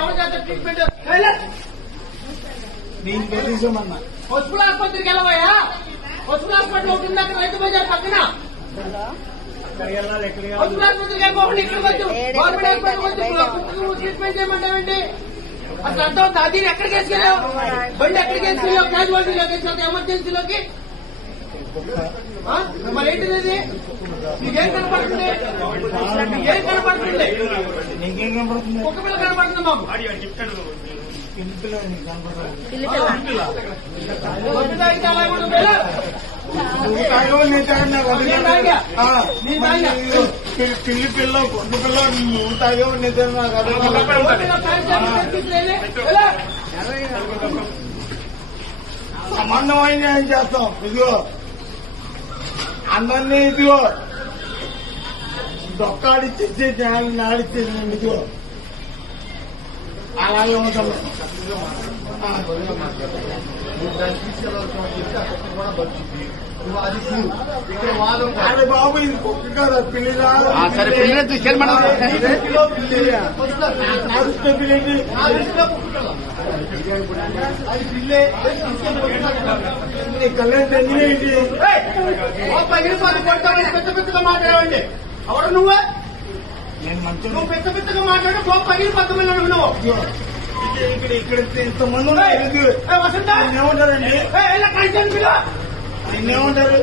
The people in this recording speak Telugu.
ఎవరు చేస్తారు ట్రీట్మెంట్? నేను తెలియమన్నా పశువుల ఆసుపత్రికి వెళ్ళవయ్యా. పశువుల హాస్పిటల్ ఒకటి ఉంది అక్కడ, రైతు బజార్ పక్కన. పశువుల ఆసుపత్రికి వెళ్ళిపోకుండా ఇక్కడికి వచ్చి గవర్నమెంట్ హాస్పిటల్కి వచ్చి ట్రీట్మెంట్ చేయమంటావేంటి? అసలు అర్థం అవుతుంది. అది ఎక్కడికి వేసుకెళ్ళావు? బండి ఎక్కడికి వేసుకెళ్ళావు? క్యాజువాలిటీలోకి వేసుకెళ్తే ఎమర్జెన్సీలోకి మరి ఏంటిది? నీకేం కనపడుతుంది? నీకేం కనపడుతుంది? నీకేం కనపడుతుంది? ఒక పిల్ల కనపడుతుంది మాకు. అయితే అలా కూడా పిల్లి పిల్ల కొద్ది పిల్ల నువ్వు తాగేవు నిద్ర నాకు సంబంధమైన ఏం చేస్తాం. ఇదిగో అందరినీ ఇదిగో దొక్కాడిచ్చేసి జనాలు ఆడిచ్చేసి ఇదిగో అలాగే ఉంటాం. అరే బాబు ఇది కుక్క కదా, పిల్లి కళ్యాణ్ తెంగినేంటి పెద్ద పెద్దగా మాట్లాడవండి. ఎవరు నువ్వు? నేను మంచి నువ్వు పెద్ద పెద్దగా మాట్లాడు. పగిలిపోతామని అనుకున్నావు. ఇక్కడ ఇంతమంది ఉన్నారు. వసంత ఏమంటారండి? ఏమంటారు? ఏమంటారు?